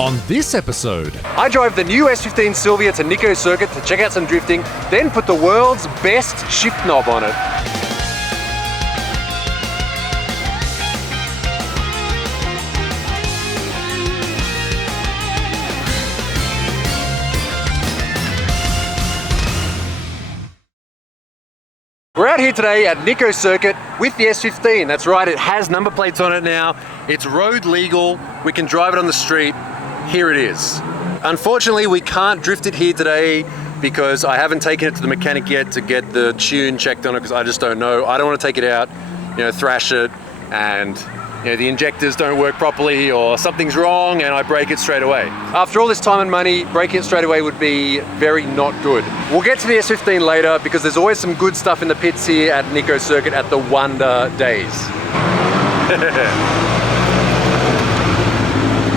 On this episode, I drove the new S15 Silvia to Nikko circuit to check out some drifting, then put the world's best shift knob on it. We're out here today at Nikko circuit with the S15. That's right, it has number plates on it now. It's road legal. We can drive it on the street. Here it is. Unfortunately, we can't drift it here today because I haven't taken it to the mechanic yet to get the tune checked on it because I just don't know. I don't want to take it out, thrash it, and the injectors don't work properly or something's wrong and I break it straight away. After all this time and money, breaking it straight away would be very not good. We'll get to the S15 later because there's always some good stuff in the pits here at Nikko circuit at the Wonder Days.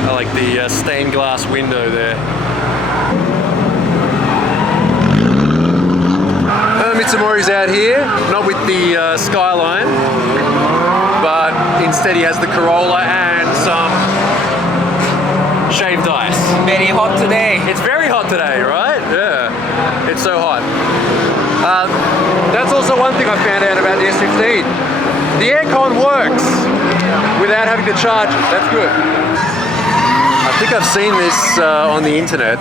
I like the stained glass window there. Mitsumori's out here, not with the Skyline, but instead he has the Corolla and some shaved ice. Very hot today. It's very hot today, right? Yeah, it's so hot. That's also one thing I found out about the S15. The aircon works without having to charge it. That's good. I think I've seen this on the internet.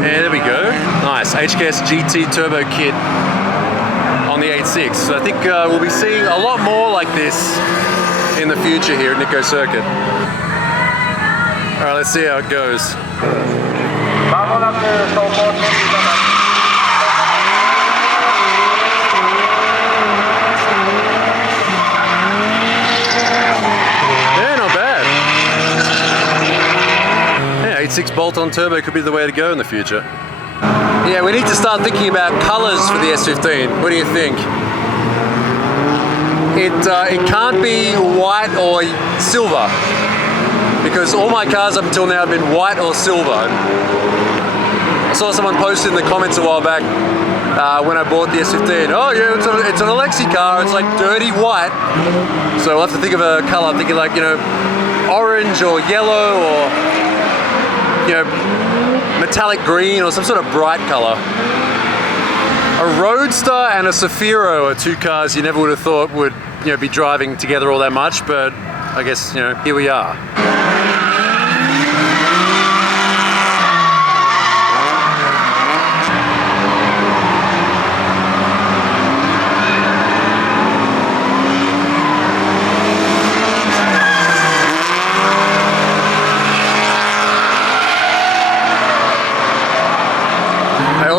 Yeah, there we go. Nice, HKS GT Turbo Kit on the 8.6. So I think we'll be seeing a lot more like this in the future here at Nikko circuit. All right, let's see how it goes. Yeah, not bad. Yeah, 8.6 bolt-on turbo could be the way to go in the future. Yeah, we need to start thinking about colors for the S15. What do you think? It can't be white or silver because all my cars up until now have been white or silver. I saw someone post in the comments a while back when I bought the S15. Oh yeah, it's an Alexi car. It's like dirty white. So we'll have to think of a color. I'm thinking like orange or yellow or metallic green or some sort of bright color. A Roadster and a Safiro are two cars you never would have thought would be driving together all that much, but I guess here we are.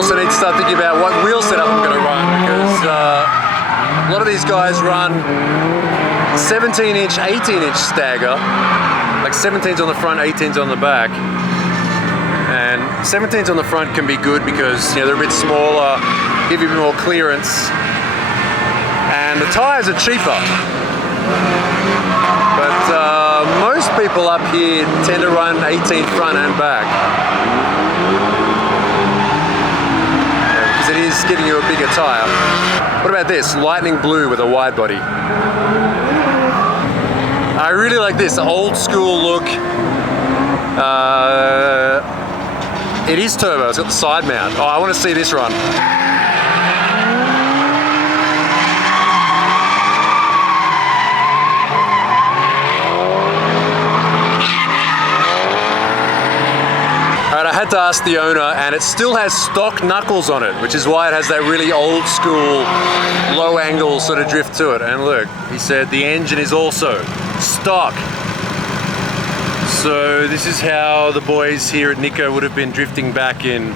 I need to start thinking about what wheel setup I'm going to run because a lot of these guys run 17-inch, 18-inch stagger, like 17s on the front, 18s on the back. And 17s on the front can be good because they're a bit smaller, give you a bit more clearance, and the tyres are cheaper. But most people up here tend to run 18 front and back. It is giving you a bigger tyre. What about this? Lightning blue with a wide body. I really like this old school look. It is turbo, it's got the side mount. Oh, I want to see this run. I had to ask the owner, and it still has stock knuckles on it, which is why it has that really old school low angle sort of drift to it. And look, he said the engine is also stock. So this is how the boys here at Nikko would have been drifting back in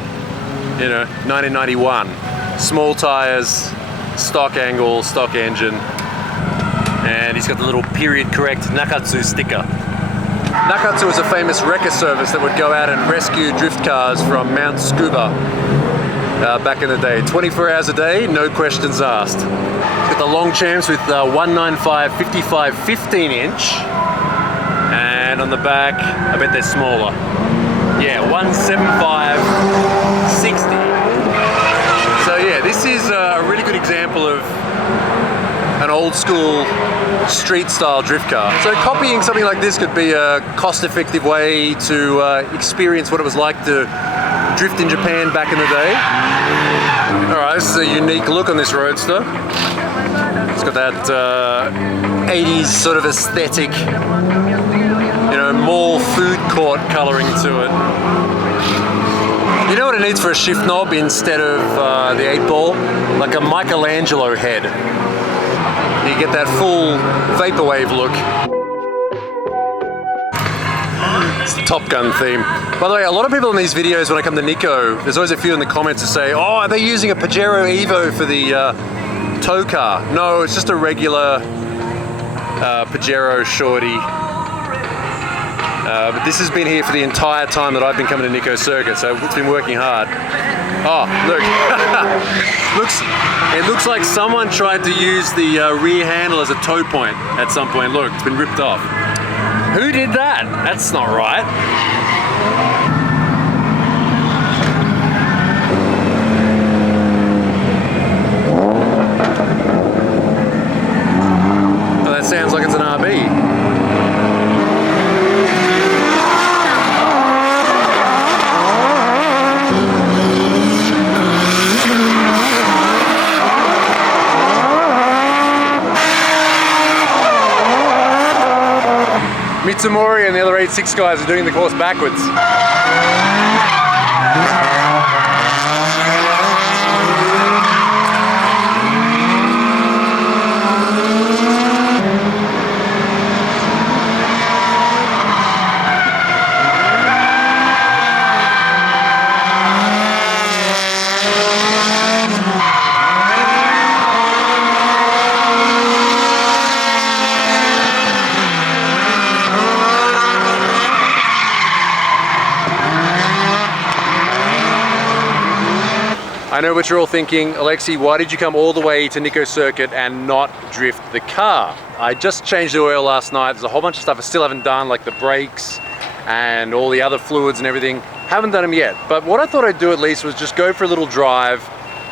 1991. Small tires, stock angle, stock engine, and he's got the little period correct Nakatsu sticker. Nakatsu was a famous wrecker service that would go out and rescue drift cars from Mount Tsukuba back in the day. 24 hours a day, no questions asked. Got the long champs with 195, 55, 15-inch. And on the back, I bet they're smaller. Yeah, 175, 60. So yeah, this is a really good example of an old school street style drift car. So copying something like this could be a cost-effective way to experience what it was like to drift in Japan back in the day. Alright, this is a unique look on this Roadster. It's got that 80s sort of aesthetic, you know, mall food court colouring to it. You know what it needs for a shift knob instead of the 8-ball? Like a Michelangelo head. You get that full vaporwave look. It's the Top Gun theme. By the way, a lot of people in these videos when I come to Nikko, there's always a few in the comments that say, oh, are they using a Pajero Evo for the tow car? No, it's just a regular Pajero shorty. But this has been here for the entire time that I've been coming to Nikko Circuit, so it's been working hard. Oh, look. It looks like someone tried to use the rear handle as a tow point at some point. Look, it's been ripped off. Who did that? That's not right. Oh, that sounds like it's an RB. Mitsumori and the other 8.6 guys are doing the course backwards. I know what you're all thinking, Alexi, why did you come all the way to Nikko Circuit and not drift the car? I just changed the oil last night. There's a whole bunch of stuff I still haven't done, like the brakes and all the other fluids and everything. Haven't done them yet, but what I thought I'd do at least was just go for a little drive.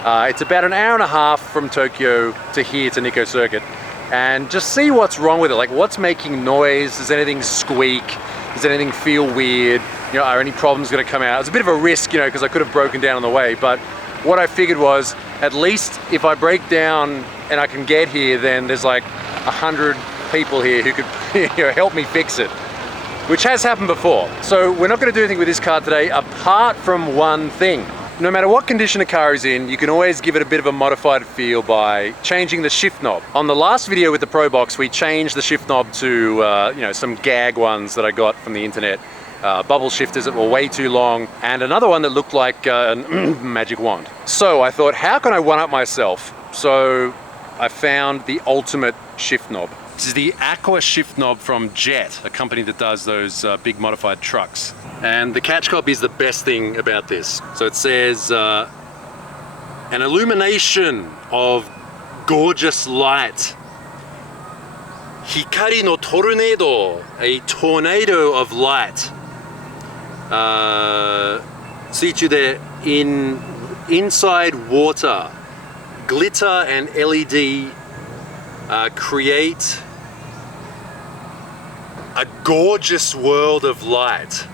It's about an hour and a half from Tokyo to here to Nikko Circuit and just see what's wrong with it. Like what's making noise? Does anything squeak? Does anything feel weird? You know, are any problems gonna come out? It's a bit of a risk, you know, because I could have broken down on the way, but what I figured was, at least if I break down and I can get here, then there's like 100 people here who could you know, help me fix it, which has happened before. So we're not going to do anything with this car today, apart from one thing. No matter what condition a car is in, you can always give it a bit of a modified feel by changing the shift knob. On the last video with the Probox, we changed the shift knob to you know, some gag ones that I got from the internet. Bubble shifters that were way too long, and another one that looked like a magic wand. So I thought, how can I one-up myself? So I found the ultimate shift knob. This is the Aqua shift knob from Jet, a company that does those big modified trucks. And the catch copy is the best thing about this. So it says, an illumination of gorgeous light. Hikari no tornado, a tornado of light. Inside water, glitter and LED create a gorgeous world of light.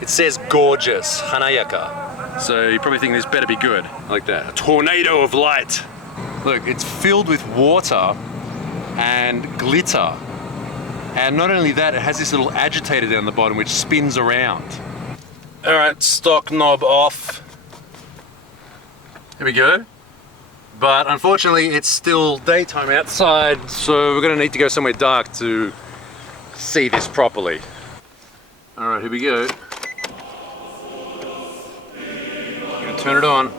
It says gorgeous, hanayaka. So you probably think this better be good, like that. A tornado of light. Look, it's filled with water and glitter. And not only that, it has this little agitator down the bottom which spins around. All right, stock knob off. Here we go. But unfortunately, it's still daytime outside, so we're gonna need to go somewhere dark to see this properly. All right, here we go. Gonna turn it on.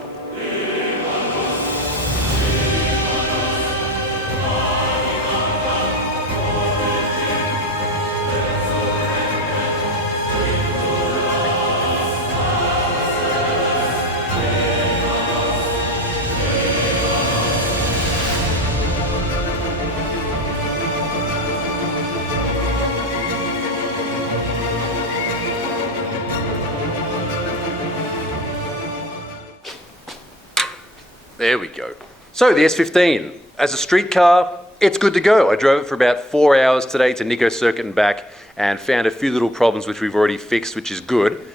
There we go. So the S15, as a street car, it's good to go. I drove it for about 4 hours today to Nikko Circuit and back and found a few little problems which we've already fixed, which is good.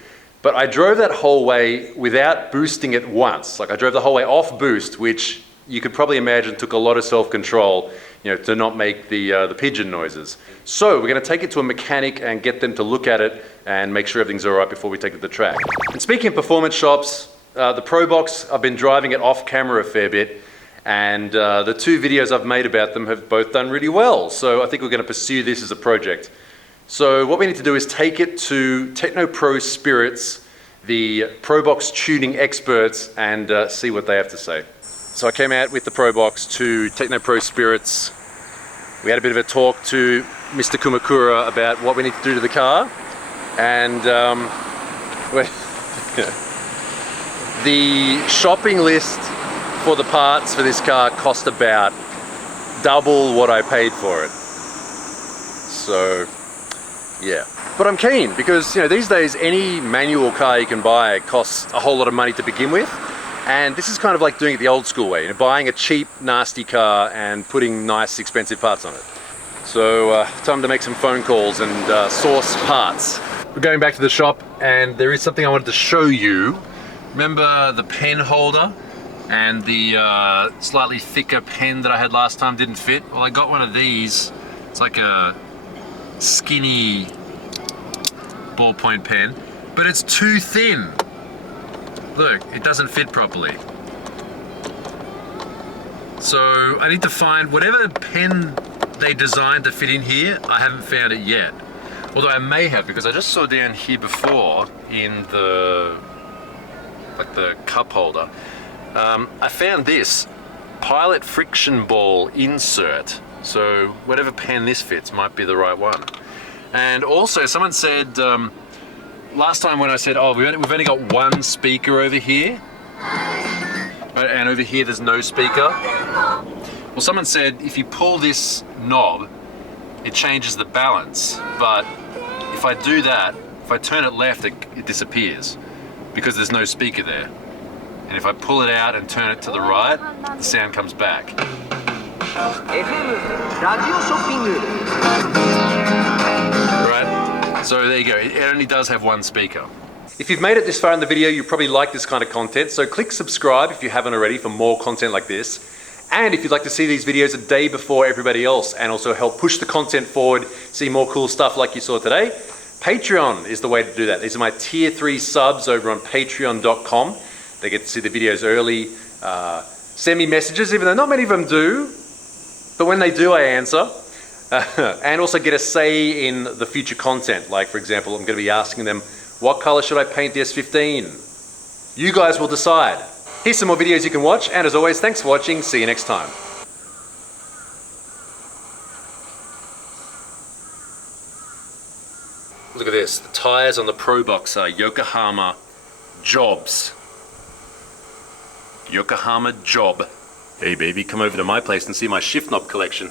But I drove that whole way without boosting it once. Like I drove the whole way off boost, which you could probably imagine took a lot of self-control, to not make the pigeon noises. So we're going to take it to a mechanic and get them to look at it and make sure everything's all right before we take it to the track. And speaking of performance shops, the Probox, I've been driving it off camera a fair bit, and the 2 videos I've made about them have both done really well. So I think we're going to pursue this as a project. So what we need to do is take it to Techno Pro Spirits, the Probox tuning experts, and see what they have to say. So I came out with the Probox to Techno Pro Spirits. We had a bit of a talk to Mr. Kumakura about what we need to do to the car, and the shopping list for the parts for this car cost about double what I paid for it. So yeah, but I'm keen because these days any manual car you can buy costs a whole lot of money to begin with, and this is kind of like doing it the old school way, buying a cheap nasty car and putting nice expensive parts on it. So time to make some phone calls and source parts. We're going back to the shop, and there is something I wanted to show you. Remember the pen holder and the slightly thicker pen that I had last time didn't fit? Well, I got one of these. It's like a skinny ballpoint pen, but it's too thin. Look, it doesn't fit properly. So I need to find whatever pen they designed to fit in here. I haven't found it yet. Although I may have, because I just saw down here before in the cup holder. I found this pilot friction ball insert. So whatever pen this fits might be the right one. And also someone said, last time when I said, oh, we've only got one speaker over here, and over here there's no speaker. Well, someone said if you pull this knob, it changes the balance. But if I do that, if I turn it left, it disappears because there's no speaker there. And if I pull it out and turn it to the right, the sound comes back. Right, so there you go. It only does have one speaker. If you've made it this far in the video, you probably like this kind of content, so click subscribe if you haven't already for more content like this. And if you'd like to see these videos a day before everybody else and also help push the content forward, see more cool stuff like you saw today, Patreon is the way to do that. These are my tier 3 subs over on patreon.com. They get to see the videos early, send me messages, even though not many of them do, but when they do, I answer. And also get a say in the future content. Like, for example, I'm going to be asking them, what color should I paint the S15? You guys will decide. Here's some more videos you can watch, and as always, thanks for watching. See you next time. Look at this. The tires on the Probox are Yokohama Jobs. Yokohama Job. Hey baby, come over to my place and see my shift knob collection.